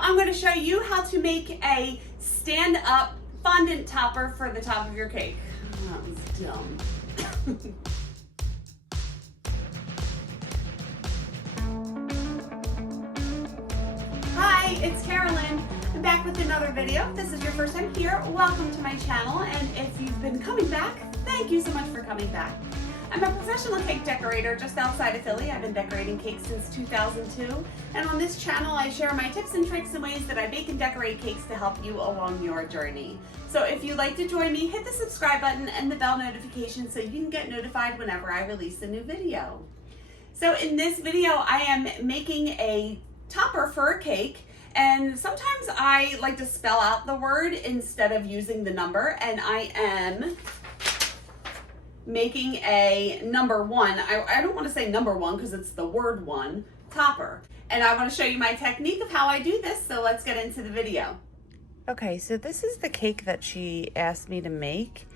I'm going to show you how to make a stand-up fondant topper for the top of your cake. That was dumb. Hi, it's Karolyn. I'm back with another video. If this is your first time here, welcome to my channel, and if you've been coming back, thank you so much for coming back. I'm a professional cake decorator just outside of Philly. I've been decorating cakes since 2002, and on this channel I share my tips and tricks and ways that I bake and decorate cakes to help you along your journey. So if you'd like to join me, hit the subscribe button and the bell notification so you can get notified whenever I release a new video. So in this video I am making a topper for a cake, and sometimes I like to spell out the word instead of using the number, and I am making a number one. I don't want to say number one because it's the word one topper. And I want to show you my technique of how I do this, so let's get into the video. Okay, so this is the cake that she asked me to make,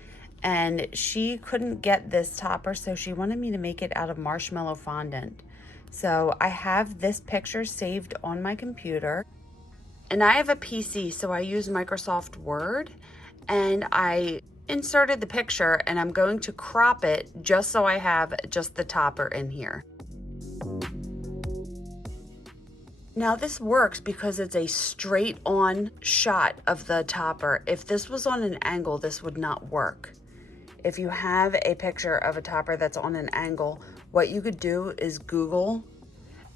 and she couldn't get this topper, so she wanted me to make it out of marshmallow fondant. So I have this picture saved on my computer, and I have a PC, so I use Microsoft Word, and I inserted the picture, and I'm going to crop it just so I have just the topper in here. Now this works because it's a straight on shot of the topper. If this was on an angle, this would not work. If you have a picture of a topper that's on an angle, what you could do is Google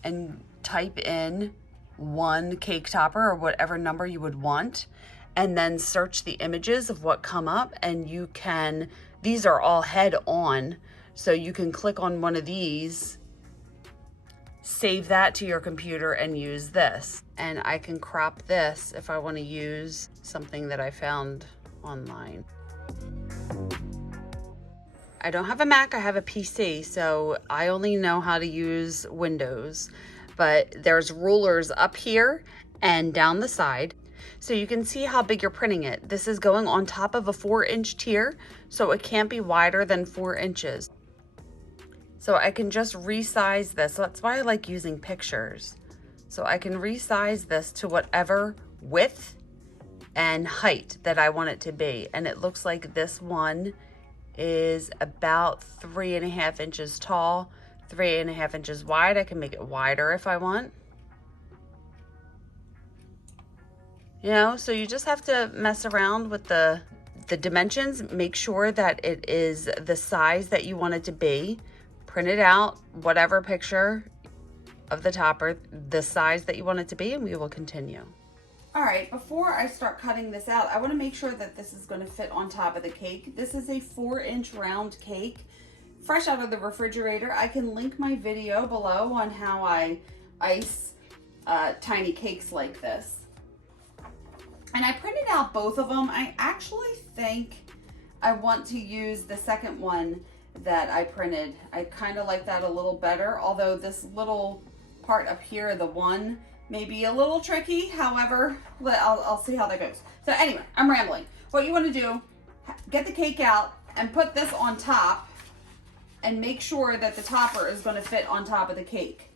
and type in one cake topper or whatever number you would want, and then search the images of what come up, and you can, these are all head on, so you can click on one of these, save that to your computer and use this. And I can crop this if I want to use something that I found online. I don't have a Mac, I have a PC, so I only know how to use Windows, but there's rulers up here and down the side. So you can see how big you're printing it. This is going on top of a 4-inch tier, so it can't be wider than 4 inches. So I can just resize this. So that's why I like using pictures. So I can resize this to whatever width and height that I want it to be. And it looks like this one is about 3.5 inches tall, 3.5 inches wide. I can make it wider if I want. You know, so you just have to mess around with the dimensions, make sure that it is the size that you want it to be. Print it out, whatever picture of the topper, the size that you want it to be, and we will continue. All right, before I start cutting this out, I want to make sure that this is going to fit on top of the cake. This is a 4-inch round cake, fresh out of the refrigerator. I can link my video below on how I ice tiny cakes like this. And I printed out both of them. I actually think I want to use the second one that I printed. I kind of like that a little better, although this little part up here, the one, may be a little tricky. However, I'll see how that goes. So anyway, I'm rambling. What you want to do, get the cake out and put this on top and make sure that the topper is going to fit on top of the cake.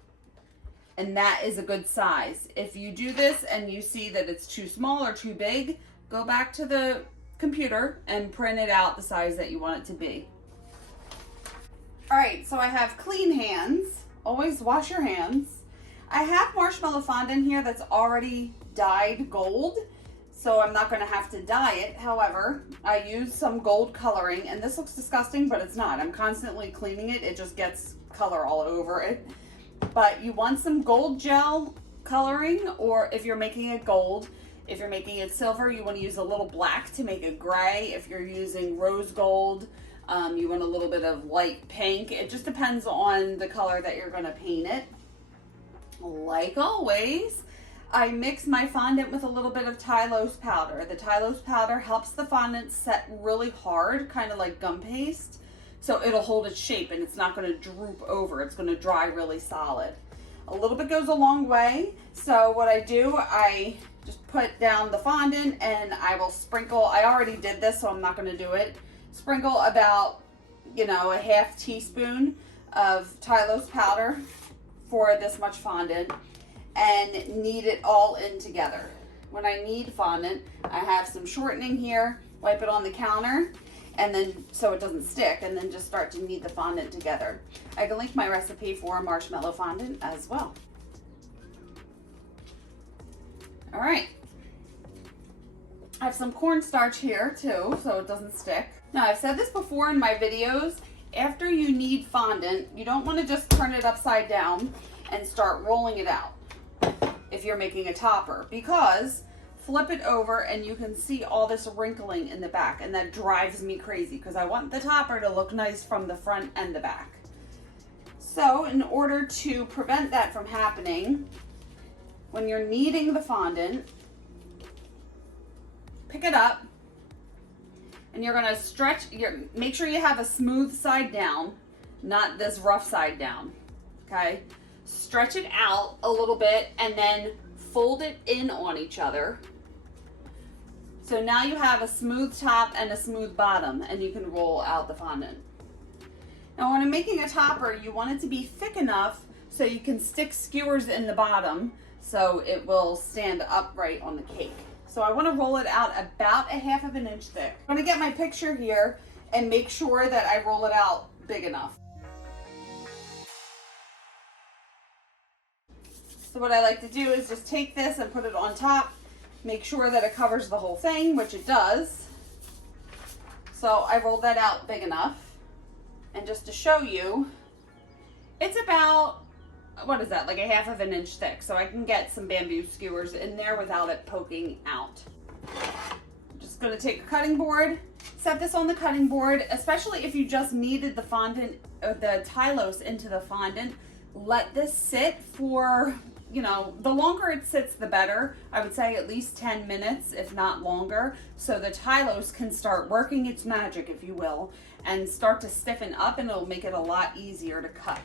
And that is a good size. If you do this and you see that it's too small or too big, go back to the computer and print it out the size that you want it to be. All right, so I have clean hands. Always wash your hands. I have marshmallow fondant here that's already dyed gold, so I'm not gonna have to dye it. However, I use some gold coloring, and this looks disgusting, but it's not. I'm constantly cleaning it. It just gets color all over it. But you want some gold gel coloring, or if you're making it gold, if you're making it silver, you want to use a little black to make it gray. If you're using rose gold, you want a little bit of light pink. It just depends on the color that you're going to paint it. Like always, I mix my fondant with a little bit of Tylose powder. The Tylose powder helps the fondant set really hard, kind of like gum paste. So it'll hold its shape and it's not going to droop over. It's going to dry really solid. A little bit goes a long way. So what I do, I just put down the fondant and I will sprinkle. I already did this, so I'm not going to do it. Sprinkle about, a 1/2 teaspoon of Tylose powder for this much fondant. and knead it all in together. When I knead fondant, I have some shortening here, wipe it on the counter, and then so it doesn't stick, and then just start to knead the fondant together. I can link my recipe for marshmallow fondant as well. All right. I have some cornstarch here too, so it doesn't stick. Now, I've said this before in my videos, after you knead fondant, you don't want to just turn it upside down and start rolling it out if you're making a topper, because flip it over and you can see all this wrinkling in the back, and that drives me crazy because I want the topper to look nice from the front and the back. So in order to prevent that from happening, when you're kneading the fondant, pick it up and you're gonna stretch make sure you have a smooth side down, not this rough side down, okay? Stretch it out a little bit and then fold it in on each other. So now you have a smooth top and a smooth bottom, and you can roll out the fondant. Now when I'm making a topper, you want it to be thick enough so you can stick skewers in the bottom so it will stand upright on the cake. So I want to roll it out about a 1/2 inch thick. I'm going to get my picture here and make sure that I roll it out big enough. So what I like to do is just take this and put it on top, make sure that it covers the whole thing, which it does. So I rolled that out big enough. And just to show you, it's about, what is that, like a 1/2 inch thick. So I can get some bamboo skewers in there without it poking out. I'm just gonna take a cutting board, set this on the cutting board, especially if you just kneaded the fondant, or the Tylose into the fondant. Let this sit for, you know, the longer it sits, the better. I would say at least 10 minutes, if not longer, so the Tylose can start working its magic, if you will, and start to stiffen up, and it'll make it a lot easier to cut.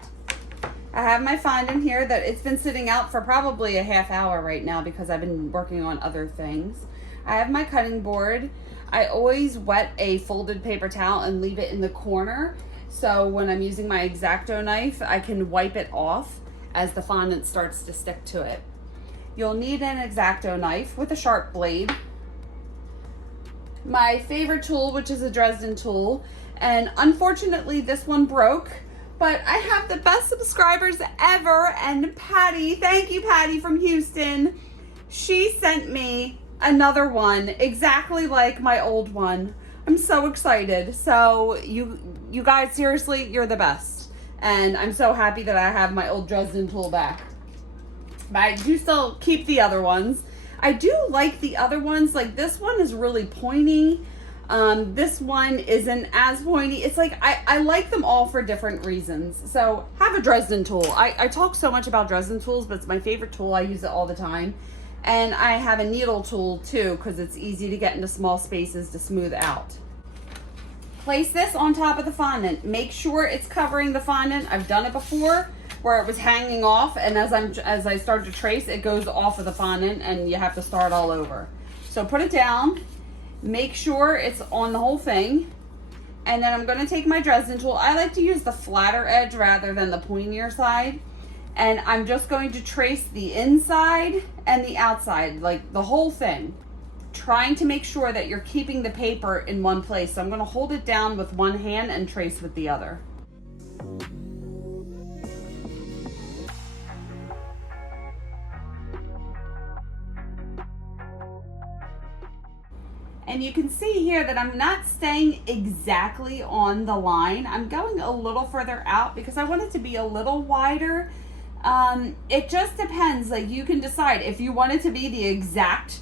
I have my fondant here that it's been sitting out for probably a 1/2 hour right now because I've been working on other things. I have my cutting board. I always wet a folded paper towel and leave it in the corner, so when I'm using my X-Acto knife, I can wipe it off as the fondant starts to stick to it. You'll need an X-Acto knife with a sharp blade. My favorite tool, which is a Dresden tool, and unfortunately this one broke, but I have the best subscribers ever, and Patty, thank you Patty from Houston, she sent me another one exactly like my old one. I'm so excited. So you guys, seriously, you're the best. And I'm so happy that I have my old Dresden tool back. But I do still keep the other ones. I do like the other ones. Like this one is really pointy. This one isn't as pointy. It's like, I like them all for different reasons. So have a Dresden tool. I talk so much about Dresden tools, but it's my favorite tool. I use it all the time. And I have a needle tool too, because it's easy to get into small spaces to smooth out. Place this on top of the fondant. Make sure it's covering the fondant. I've done it before where it was hanging off, and as I start to trace, it goes off of the fondant and you have to start all over. So put it down, make sure it's on the whole thing, and then I'm gonna take my Dresden tool. I like to use the flatter edge rather than the pointier side, and I'm just going to trace the inside and the outside, like the whole thing, trying to make sure that you're keeping the paper in one place. So I'm gonna hold it down with one hand and trace with the other. And you can see here that I'm not staying exactly on the line. I'm going a little further out because I want it to be a little wider. It just depends. Like, you can decide if you want it to be the exact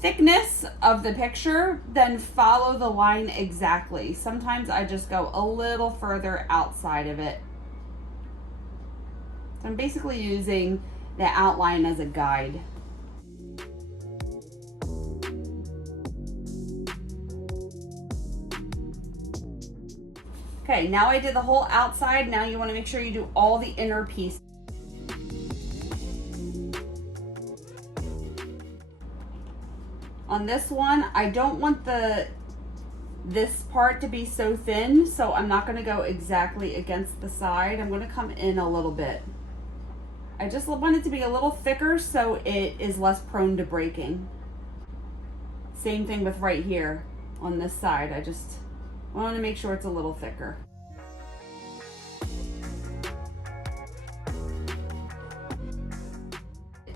thickness of the picture, then follow the line exactly. Sometimes I just go a little further outside of it. So I'm basically using the outline as a guide. Okay, now I did the whole outside. Now you want to make sure you do all the inner piece. On this one, I don't want this part to be so thin, so I'm not going to go exactly against the side. I'm going to come in a little bit. I just want it to be a little thicker so it is less prone to breaking. Same thing with right here on this side. I just want to make sure it's a little thicker.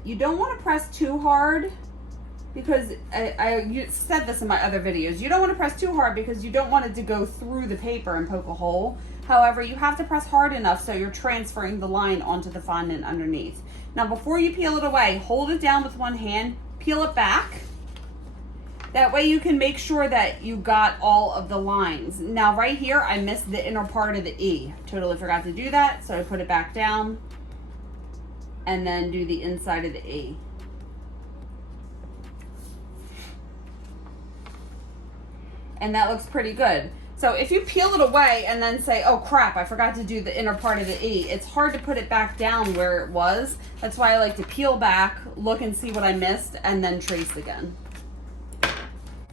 You don't want to press too hard because you said this in my other videos. You don't want to press too hard because you don't want it to go through the paper and poke a hole. However, you have to press hard enough so you're transferring the line onto the fondant underneath. Now, before you peel it away, hold it down with one hand, peel it back. That way you can make sure that you got all of the lines. Now, right here, I missed the inner part of the E. Totally forgot to do that, so I put it back down and then do the inside of the E. And that looks pretty good. So if you peel it away and then say, oh crap, I forgot to do the inner part of the E, it's hard to put it back down where it was. That's why I like to peel back, look and see what I missed, and then trace again.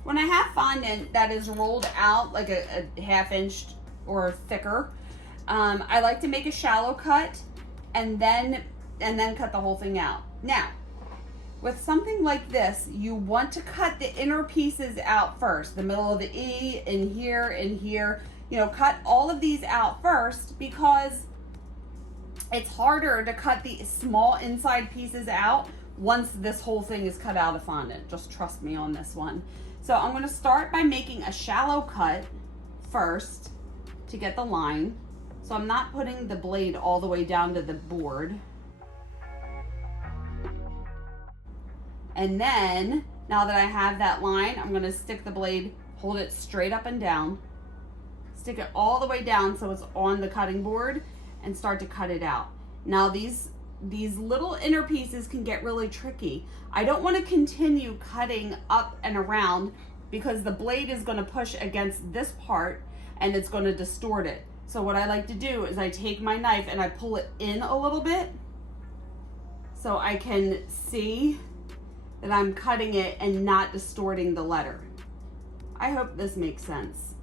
When I have fondant that is rolled out like a ½ inch or thicker, I like to make a shallow cut and then cut the whole thing out. Now, with something like this, you want to cut the inner pieces out first, the middle of the E, in here, you know, cut all of these out first because it's harder to cut the small inside pieces out once this whole thing is cut out of fondant. Just trust me on this one. So I'm going to start by making a shallow cut first to get the line. So I'm not putting the blade all the way down to the board. And then, now that I have that line, I'm going to stick the blade, hold it straight up and down, stick it all the way down so it's on the cutting board, and start to cut it out. Now these little inner pieces can get really tricky. I don't want to continue cutting up and around because the blade is going to push against this part and it's going to distort it. So what I like to do is I take my knife and I pull it in a little bit so I can see that I'm cutting it and not distorting the letter. I hope this makes sense.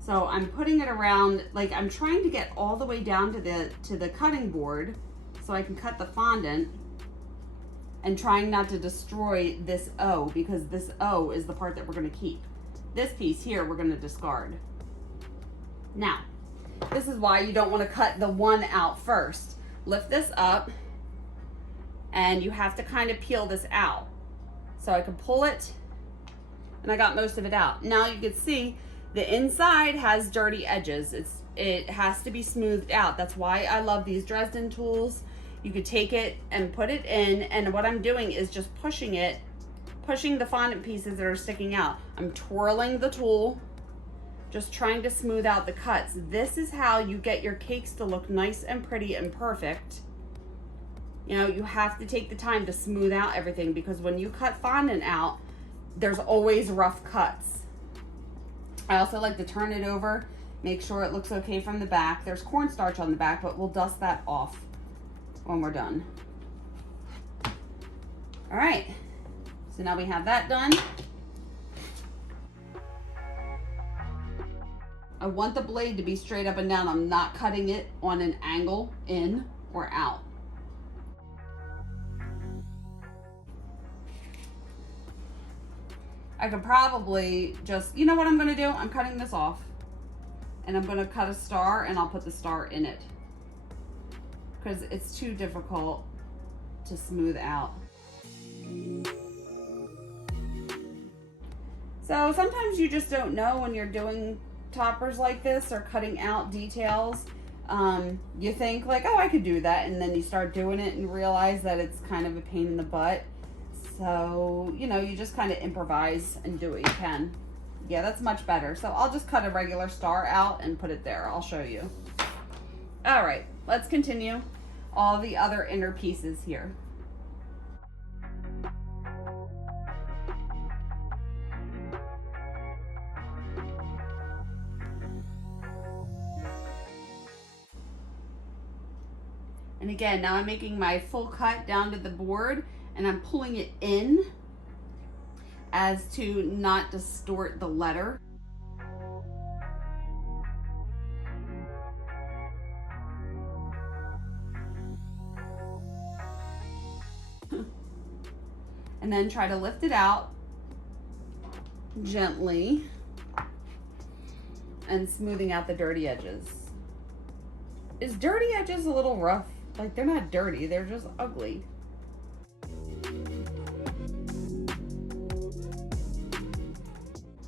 So I'm putting it around, like I'm trying to get all the way down to the cutting board so I can cut the fondant, and trying not to destroy this O, because this O is the part that we're going to keep. This piece here we're going to discard. Now, this is why you don't want to cut the one out first. Lift this up and you have to kind of peel this out. So I can pull it and I got most of it out. Now you can see the inside has dirty edges. It has to be smoothed out. That's why I love these Dresden tools. You could take it and put it in, and what I'm doing is just pushing the fondant pieces that are sticking out. I'm twirling the tool, just trying to smooth out the cuts. This is how you get your cakes to look nice and pretty and perfect. You know, you have to take the time to smooth out everything, because when you cut fondant out, there's always rough cuts. I also like to turn it over, make sure it looks okay from the back. There's cornstarch on the back, but we'll dust that off when we're done. All right, so now we have that done. I want the blade to be straight up and down. I'm not cutting it on an angle in or out. I could probably just, you know what I'm gonna do? I'm cutting this off and I'm gonna cut a star and I'll put the star in it, because it's too difficult to smooth out. So sometimes you just don't know when you're doing toppers like this or cutting out details. You think like, oh, I could do that, and then you start doing it and realize that it's kind of a pain in the butt. So, you know, you just kind of improvise and do what you can. Yeah, that's much better. So I'll just cut a regular star out and put it there. I'll show you. All right, let's continue all the other inner pieces here. And again, now I'm making my full cut down to the board, and I'm pulling it in as to not distort the letter. And then try to lift it out gently and smoothing out the dirty edges. Is dirty edges a little rough? Like, they're not dirty, they're just ugly.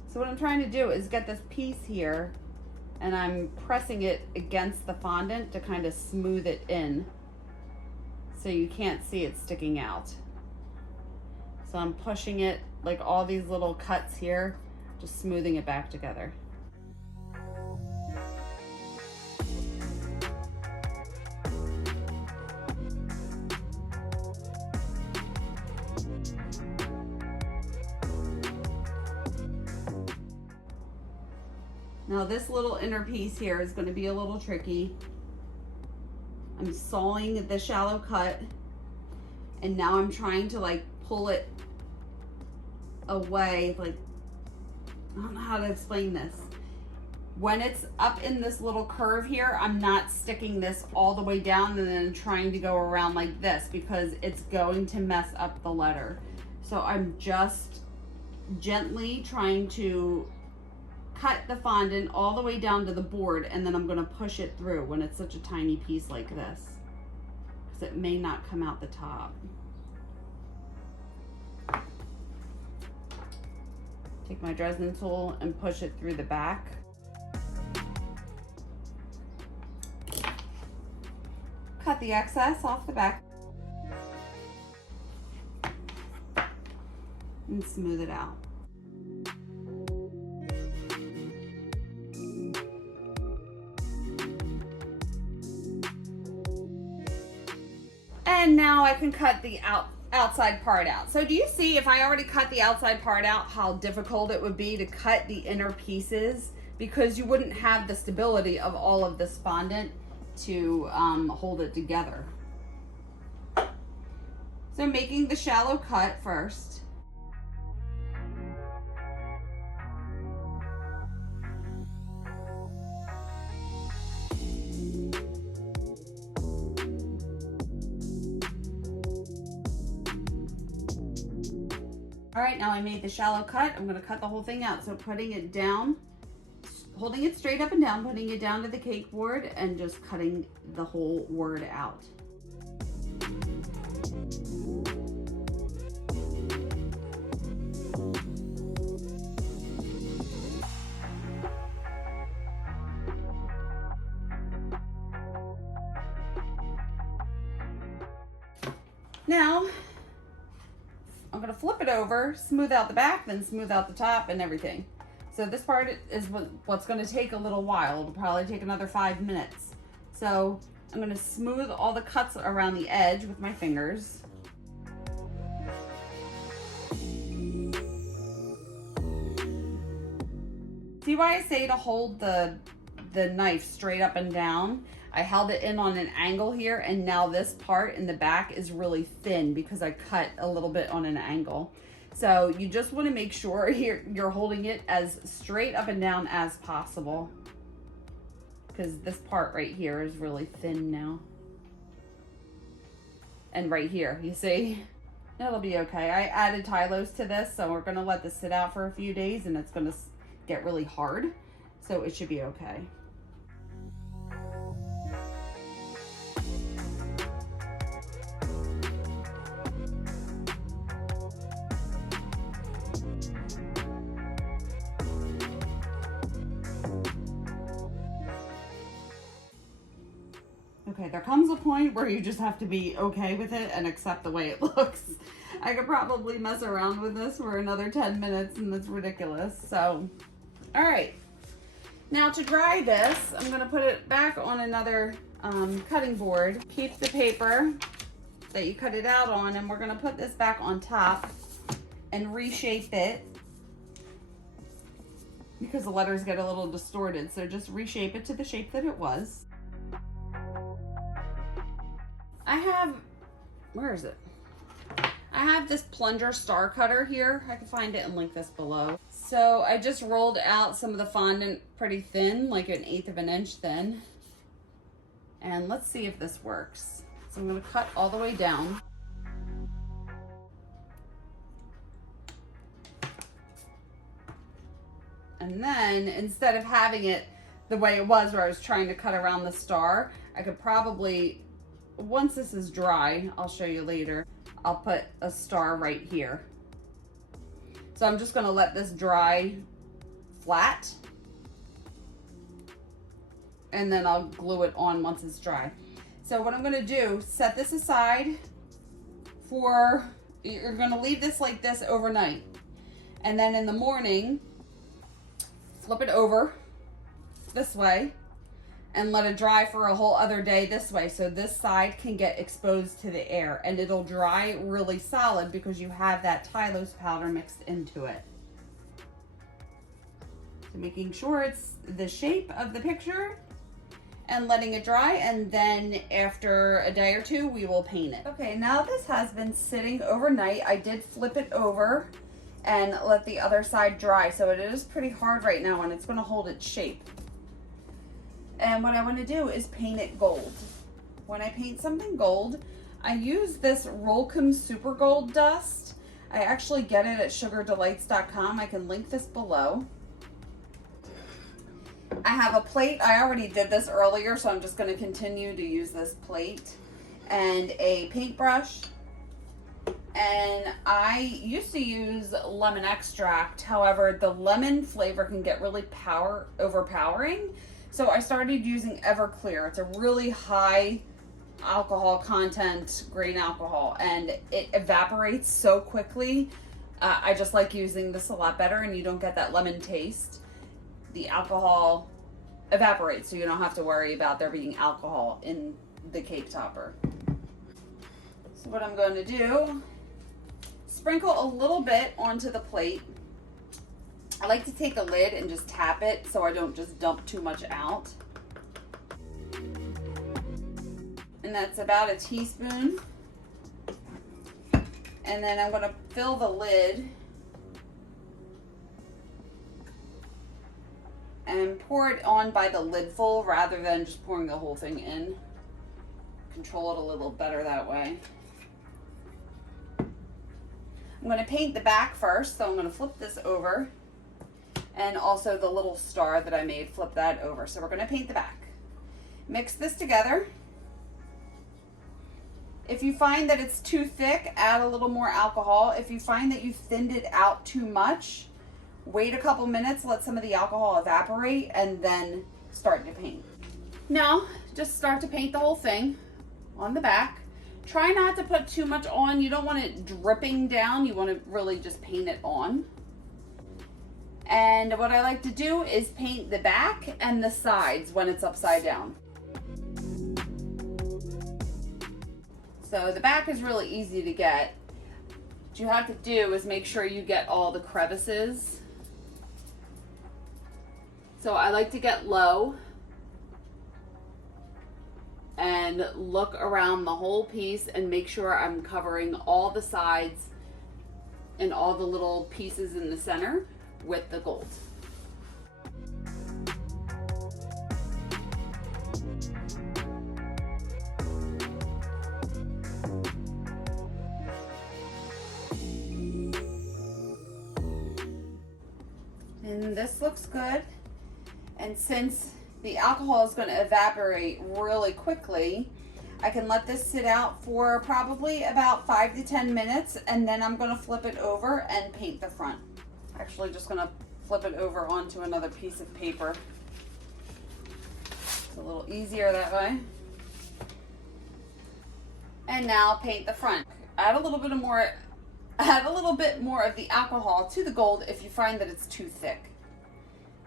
So what I'm trying to do is get this piece here and I'm pressing it against the fondant to kind of smooth it in so you can't see it sticking out. So I'm pushing it, like all these little cuts here, just smoothing it back together. Now this little inner piece here is going to be a little tricky. I'm sawing the shallow cut and now I'm trying to like pull it away. Like, I don't know how to explain this. When it's up in this little curve here, I'm not sticking this all the way down and then trying to go around like this because it's going to mess up the letter. So I'm just gently trying to cut the fondant all the way down to the board, and then I'm going to push it through when it's such a tiny piece like this, because it may not come out the top. Take my Dresden tool and push it through the back. Cut the excess off the back and smooth it out. And now I can cut the outside part out. So do you see, if I already cut the outside part out, how difficult it would be to cut the inner pieces, because you wouldn't have the stability of all of this fondant to hold it together. So making the shallow cut first. All right, now I made the shallow cut. I'm gonna cut the whole thing out. So putting it down, holding it straight up and down, putting it down to the cake board and just cutting the whole word out. Now, I'm gonna flip it over, smooth out the back, then smooth out the top and everything. So this part is what's gonna take a little while. It'll probably take another 5 minutes. So I'm gonna smooth all the cuts around the edge with my fingers. See why I say to hold the knife straight up and down? I held it in on an angle here, and now this part in the back is really thin because I cut a little bit on an angle. So you just want to make sure you're holding it as straight up and down as possible, because this part right here is really thin now. And right here, you see? It'll be okay. I added Tylos to this, so we're gonna let this sit out for a few days and it's gonna get really hard. So it should be okay. Okay, there comes a point where you just have to be okay with it and accept the way it looks. I could probably mess around with this for another 10 minutes and it's ridiculous. So, all right. Now to dry this, I'm gonna put it back on another cutting board. Keep the paper that you cut it out on, and we're gonna put this back on top and reshape it because the letters get a little distorted. So just reshape it to the shape that it was. I have, where is it? I have this plunger star cutter here. I can find it and link this below. So I just rolled out some of the fondant pretty thin, like 1/8 of an inch thin. And let's see if this works. So I'm gonna cut all the way down. And then instead of having it the way it was where I was trying to cut around the star, I could probably, once this is dry, I'll show you later, I'll put a star right here. So I'm just gonna let this dry flat, and then I'll glue it on once it's dry. So what I'm gonna do, set this aside for, you're gonna leave this like this overnight. And then in the morning, flip it over this way and let it dry for a whole other day this way. So this side can get exposed to the air and it'll dry really solid because you have that Tylose powder mixed into it. So making sure it's the shape of the picture and letting it dry, and then after a day or two we will paint it. Okay, now this has been sitting overnight. I did flip it over and let the other side dry, so it is pretty hard right now and it's going to hold its shape. And what I want to do is paint it gold. When I paint something gold, I use this Rolcom Super Gold dust. I actually get it at sugardelights.com. I can link this below. I have a plate. I already did this earlier, so I'm just going to continue to use this plate, and a paintbrush. And I used to use lemon extract. However, the lemon flavor can get really overpowering. So I started using Everclear. It's a really high alcohol content, grain alcohol, and it evaporates so quickly. I just like using this a lot better, and you don't get that lemon taste. The alcohol evaporates, so you don't have to worry about there being alcohol in the cake topper. So what I'm going to do, sprinkle a little bit onto the plate. I like to take the lid and just tap it so I don't just dump too much out. And that's about a teaspoon. And then I'm going to fill the lid and pour it on by the lid full rather than just pouring the whole thing in. Control it a little better that way. I'm going to paint the back first, so I'm going to flip this over. And also the little star that I made, flip that over. So we're going to paint the back. Mix this together. If you find that it's too thick, add a little more alcohol. If you find that you thinned it out too much, wait a couple minutes, let some of the alcohol evaporate, and then start to paint. Now, just start to paint the whole thing on the back. Try not to put too much on. You don't want it dripping down. You want to really just paint it on. And what I like to do is paint the back and the sides when it's upside down. So the back is really easy to get. What you have to do is make sure you get all the crevices. So I like to get low and look around the whole piece and make sure I'm covering all the sides and all the little pieces in the center with the gold. And this looks good. And since the alcohol is going to evaporate really quickly, I can let this sit out for probably about 5 to 10 minutes, and then I'm going to flip it over and paint the front. Actually, just going to flip it over onto another piece of paper. It's a little easier that way. And now paint the front. Add a little bit more of the alcohol to the gold if you find that it's too thick,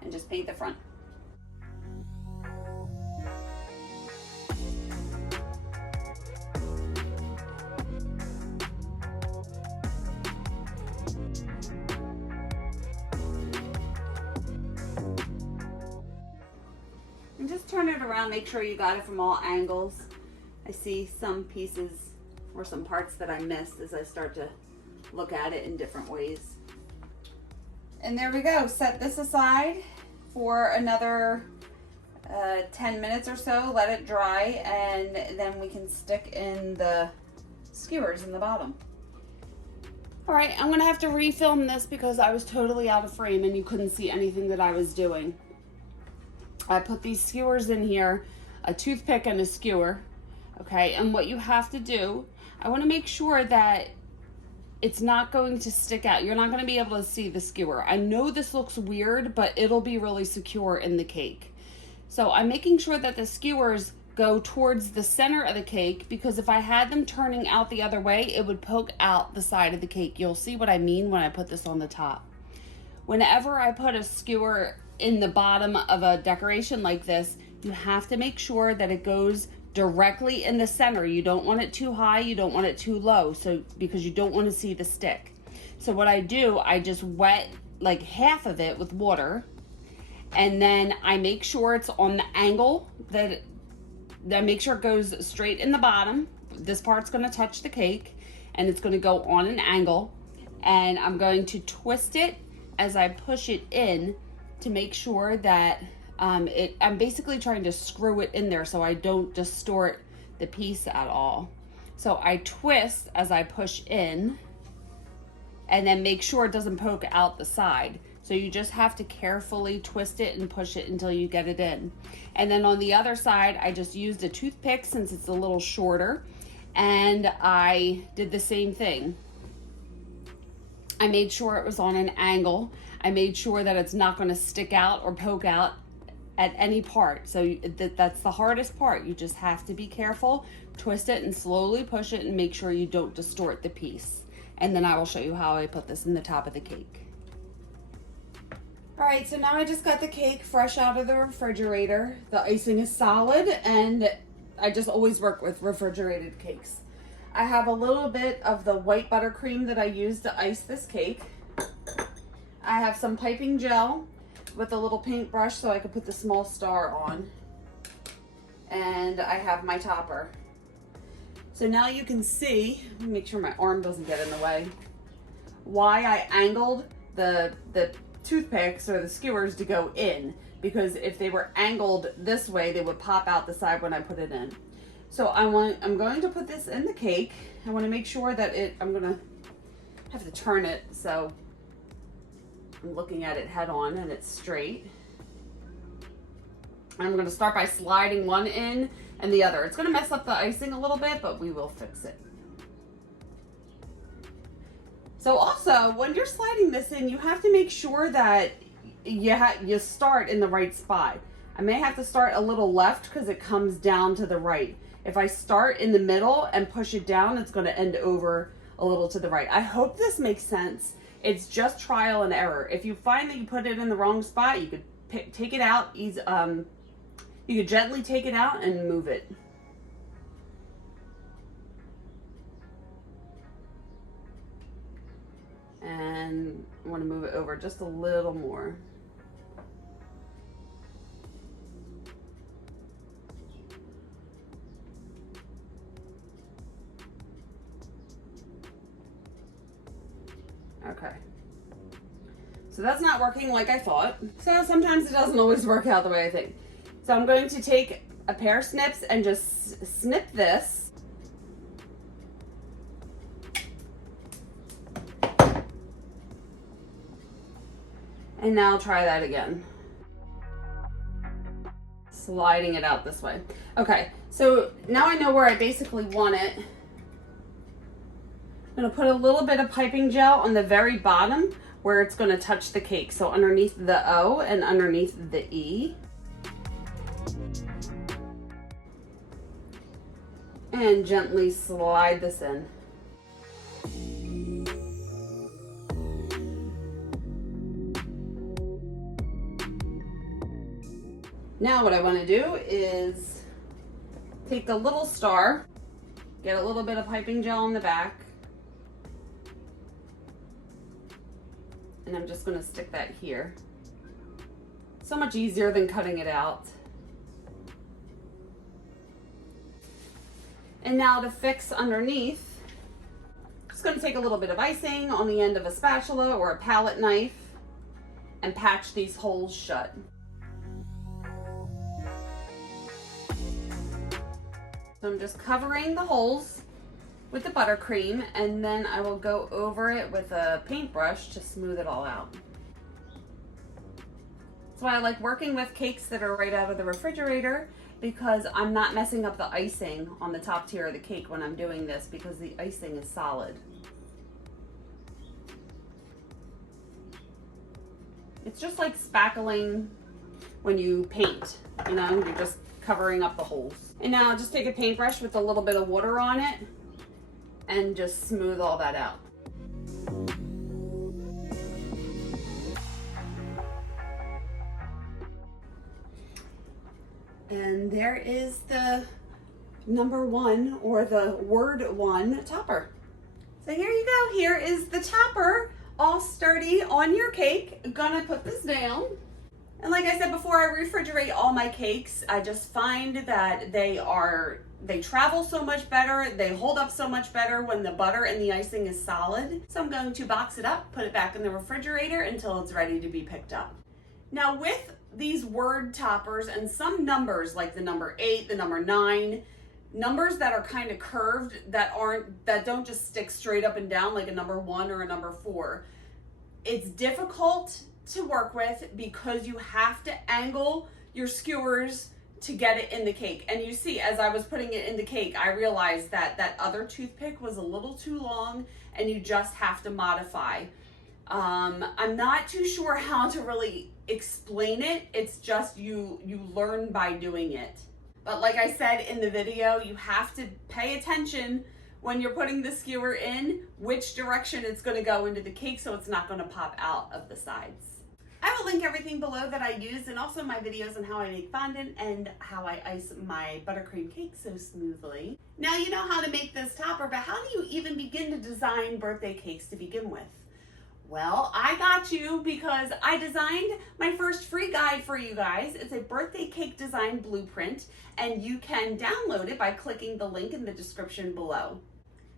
and just paint the front. And just turn it around, make sure you got it from all angles. I see some pieces or some parts that I missed as I start to look at it in different ways. And there we go. Set this aside for another 10 minutes or so. Let it dry, and then we can stick in the skewers in the bottom. All right, I'm gonna have to refilm this because I was totally out of frame and you couldn't see anything that I was doing. I put these skewers in here, a toothpick and a skewer, okay? And what you have to do, I wanna make sure that it's not going to stick out. You're not gonna be able to see the skewer. I know this looks weird, but it'll be really secure in the cake. So I'm making sure that the skewers go towards the center of the cake, because if I had them turning out the other way, it would poke out the side of the cake. You'll see what I mean when I put this on the top. Whenever I put a skewer in the bottom of a decoration like this, you have to make sure that it goes directly in the center. You don't want it too high, you don't want it too low, so because you don't want to see the stick. So what I do, I just wet like half of it with water, and then I make sure it's on the angle that make sure it goes straight in the bottom. This part's going to touch the cake and it's going to go on an angle, and I'm going to twist it as I push it in to make sure that I'm basically trying to screw it in there so I don't distort the piece at all. So I twist as I push in and then make sure it doesn't poke out the side. So you just have to carefully twist it and push it until you get it in. And then on the other side, I just used a toothpick since it's a little shorter, and I did the same thing. I made sure it was on an angle. I made sure that it's not going to stick out or poke out at any part. So that's the hardest part. You just have to be careful, twist it and slowly push it and make sure you don't distort the piece. And then I will show you how I put this in the top of the cake. All right, so now I just got the cake fresh out of the refrigerator. The icing is solid, and I just always work with refrigerated cakes. I have a little bit of the white buttercream that I use to ice this cake. I have some piping gel with a little paintbrush so I could put the small star on. And I have my topper. So now you can see, let me make sure my arm doesn't get in the way, why I angled the toothpicks or the skewers to go in, because if they were angled this way, they would pop out the side when I put it in. So I'm going to put this in the cake. I want to make sure that I'm going to have to turn it so I'm looking at it head on and it's straight. I'm going to start by sliding one in and the other. It's going to mess up the icing a little bit, but we will fix it. So also, when you're sliding this in, you have to make sure that you start in the right spot. I may have to start a little left because it comes down to the right. If I start in the middle and push it down, it's going to end over a little to the right. I hope this makes sense. It's just trial and error. If you find that you put it in the wrong spot, you could take it out. You could gently take it out and move it. And I want to move it over just a little more. Okay. So that's not working like I thought. So sometimes it doesn't always work out the way I think. So I'm going to take a pair of snips and just snip this. And now I'll try that again. Sliding it out this way. Okay, so now I know where I basically want it. I'm gonna put a little bit of piping gel on the very bottom where it's gonna touch the cake. So underneath the O and underneath the E. And gently slide this in. Now what I want to do is take the little star, get a little bit of piping gel on the back, and I'm just going to stick that here. So much easier than cutting it out. And now to fix underneath, I'm just going to take a little bit of icing on the end of a spatula or a palette knife and patch these holes shut. So I'm just covering the holes with the buttercream, and then I will go over it with a paintbrush to smooth it all out. That's why I like working with cakes that are right out of the refrigerator, because I'm not messing up the icing on the top tier of the cake when I'm doing this, because the icing is solid. It's just like spackling when you paint, you know, you're just covering up the holes. And now just take a paintbrush with a little bit of water on it and just smooth all that out. And there is the number 1, or the word 1 topper. So here you go. Here is the topper, all sturdy on your cake. Gonna put this down. And like I said before, I refrigerate all my cakes. I just find that they travel so much better, they hold up so much better when the butter and the icing is solid. So I'm going to box it up, put it back in the refrigerator until it's ready to be picked up. Now with these word toppers and some numbers like the number 8, the number 9, numbers that are kind of curved, that don't just stick straight up and down like a number 1 or a number 4, it's difficult to work with because you have to angle your skewers to get it in the cake. And you see, as I was putting it in the cake, I realized that that other toothpick was a little too long, and you just have to modify. I'm not too sure how to really explain it. It's just you learn by doing it. But like I said in the video, you have to pay attention when you're putting the skewer in, which direction it's going to go into the cake so it's not going to pop out of the sides. I will link everything below that I use, and also my videos on how I make fondant and how I ice my buttercream cake so smoothly. Now you know how to make this topper, but how do you even begin to design birthday cakes to begin with? Well, I got you, because I designed my first free guide for you guys. It's a birthday cake design blueprint, and you can download it by clicking the link in the description below.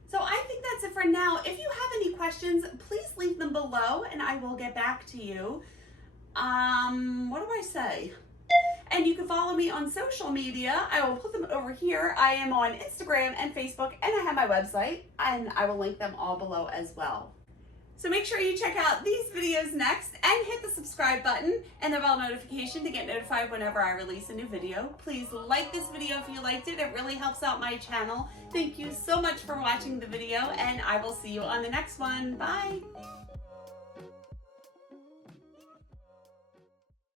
So I think that's it for now. If you have any questions, please leave them below and I will get back to you. What do I say? And you can follow me on social media. I will put them over here. I am on Instagram and Facebook, and I have my website, and I will link them all below as well. So make sure you check out these videos next, and hit the subscribe button and the bell notification to get notified whenever I release a new video. Please like this video if you liked it. It really helps out my channel. Thank you so much for watching the video, and I will see you on the next one. Bye.